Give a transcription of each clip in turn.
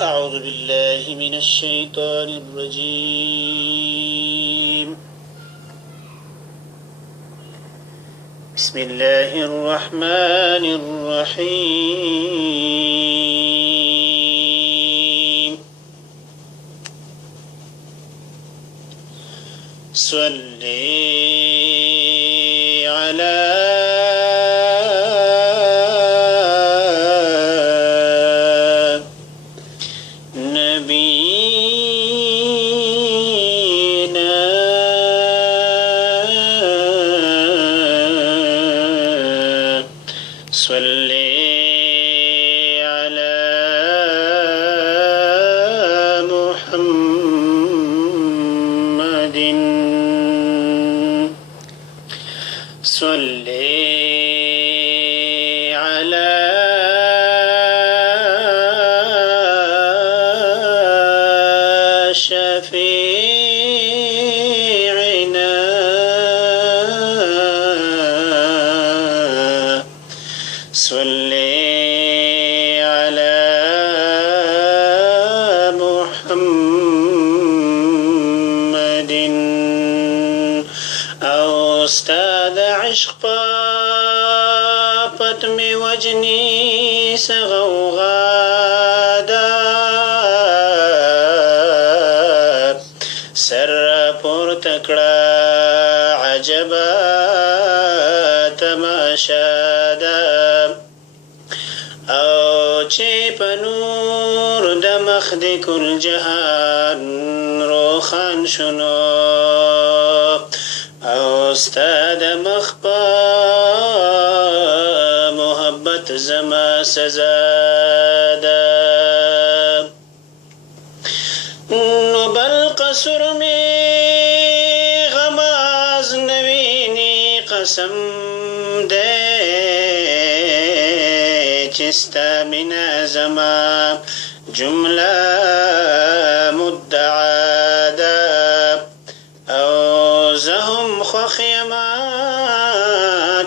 أعوذ بالله من الشيطان الرجيم. بسم الله الرحمن الرحيم. صلي على استاد عشق پت می وجنی سغوغادا سر پور تکڑا عجبا تماشادا او چی پنور دمخ دی کل جهان روخان شنو استاد مخبا محبت زما سزادا نو بل قصر میں غماز نوینی قسم دے چستا من زما جملہ مدعادا او زهم خخيما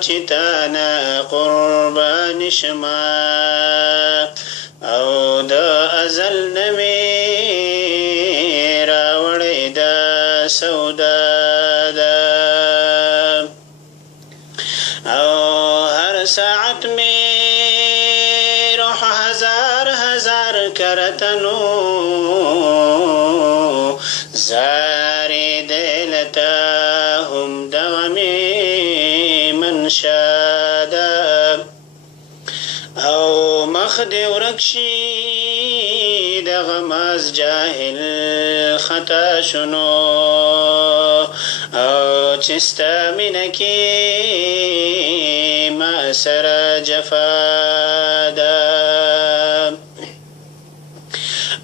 چتانا قربان شما او دا ازل نمی راوڑی دا سودا دا او هر ساعت میں روح ہزار ہزار کرتنو زاری دلتا هم دغمی منشادا او مخد ورکشی دغماز جاهل خطا شنو او چستا منکی ما سر جفادا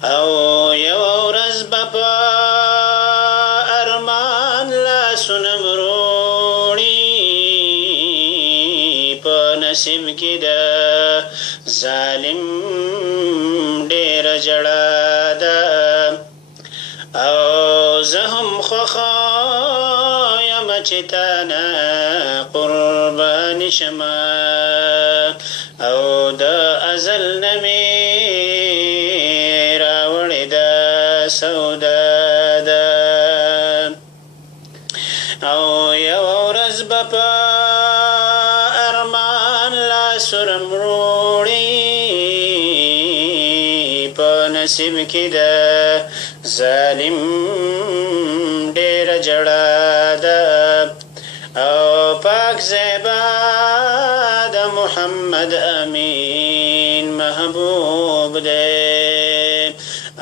او یو ورځ بپا نصیب کی دا ظالم ډیر جړا دا او زهم خخا یم چتانا قربان شما او دا ازل نمی راوړی دا سودا دا او یو ورځ بپا سرم روڑی پا نصیب کی دا ظالم ډیر جڑا دا او پاک زیبا دا محمد امین محبوب دے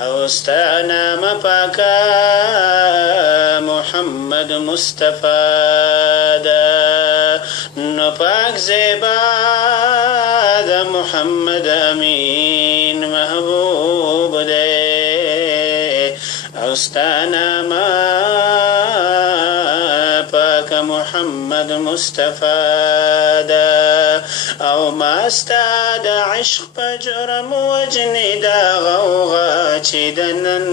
او ستا نام پاکا محمد مصطفیٰ دا نو پاک زیبا دا محمد امین محبوب دے او ستا نام پاک محمد مصطفیٰ دا او ماستا دا عشق پا جرم وجنی دا غوغا چی دنن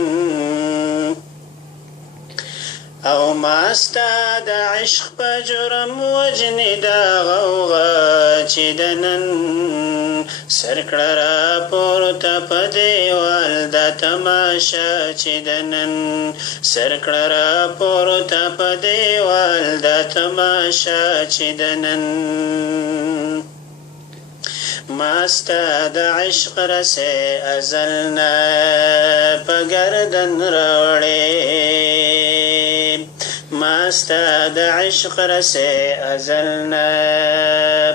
او ماستا دا عشق پا جرم وجنی دا غوغا چی دنن سرکړه را پورته په دیوال دا تماشا چې د نن سرکړه را پورته په دیوال دا تماشا چې د نن ماستا د عشق رسې ازلنا په گردن راوړې ماستا د عشق رسې ازلنا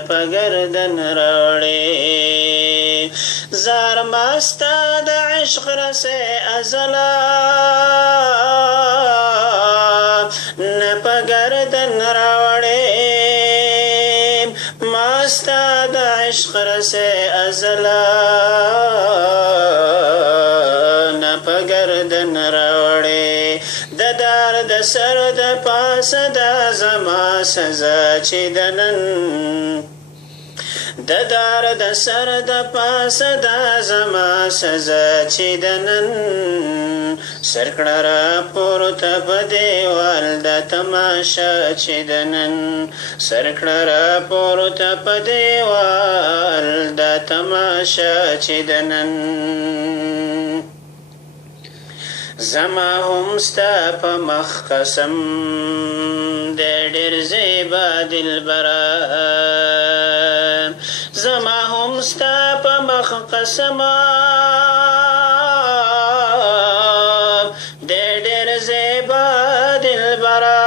په گردن راوړې زار ماستا د عشق رسې ازلا نه په گردن راوړې ماستا د عشق رسې ازلا نه په گردن راوړې د دار د سر د پاسه دا زما سزا چې د نن د دار د سر د پاسه دا زما سزا چې د نن سرکړه را پورته په دیوال دا تماشا چې د نن سرکړه را پورته په دیوال دا تماشا چې د نن زما هم ستا په مخ قسم د ډېر زیبا دلبره زما هم ستا په مخ قسم د ډېر زیبا دلبره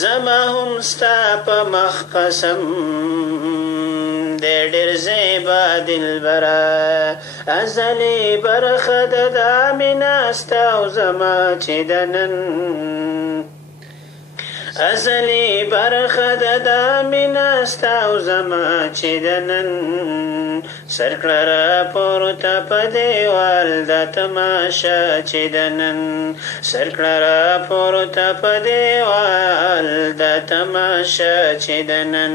زما هم ستا په مخ قسم د ډېر زیبا دلبره ازلی برخه د مینه ستا او زما چې د نن ازلی برخه د مینه ستا او زما چې د نن سرکړه را پورته په دیوال دا تماشا چې د نن سرکړه را پورته په دیوال دا تماشا چې د نن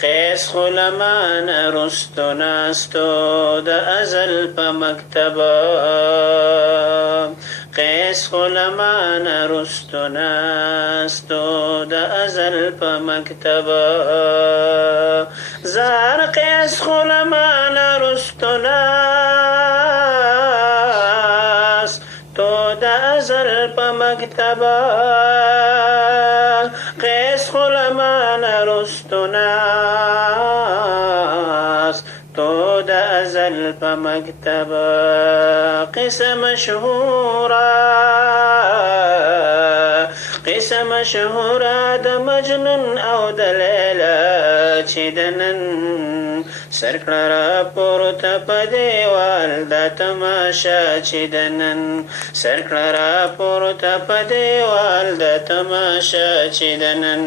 خیس خلمان رستو ناستو د ازل په مکتبه قیس خلمان رستو ناستو د ازل په مکتبه زار قیس خلمان رستو ناستو د ازل په مکتبه قیس خلمان رستو ناستو د ازل په مکتبه قصه مشهوره د مجنون او د لیلا چې د نن سرکړه را پورته په دیوال دا تماشا چې د نن سرکړه را پورته په دیوال دا تماشا چې د نن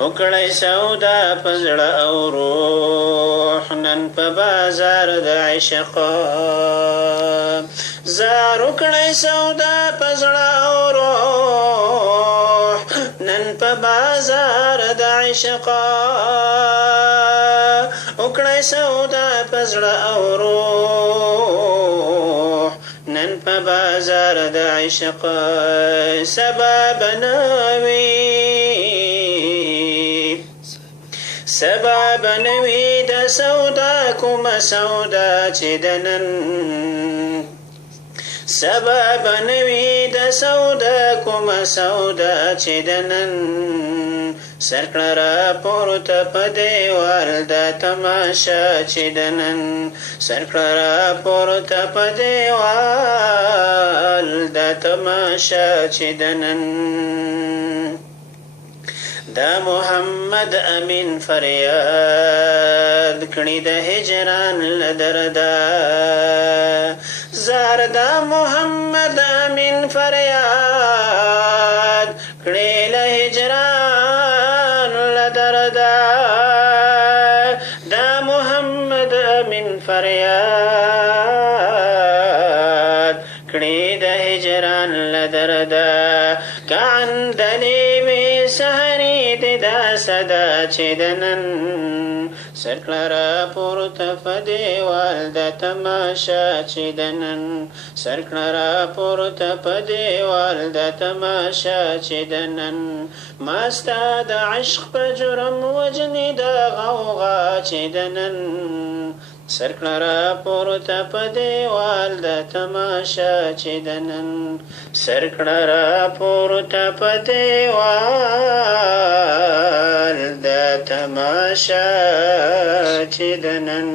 وکړی سودا په زړه او روح نن په بازار د عشق زار وکړی سودا په زړه او روح نن په بازار د عشق وکړی سودا په زړه او روح نن په بازار د عشق سبب نوی د سودا کومه سودا چې د نن سبب نوی د سودا کومه سودا چې د نن سرکړه را پورته په دیوال دا تماشا چې د نن سرکړه را پورته په دیوال دا تماشا چې د نن دا محمد امین فریاد کړي د هجران لدردا زار دا محمد امین فریاد کړي له هجران لدردا دا محمد امین فریاد کړي د هجران لدردا کاندلی وی سحری دا صدا چې د نن سرکړه را پورته په دیوال د تماشا چې د نن سرکړه را پورته په دیوال د تماشا چې د نن ما ستا د عشق په جرم وجنې د غوغا چې د نن سرکړه را پورته په دیوال د تماشا چې د نن سرکړه را پورته په دیوال د تماشا چې د نن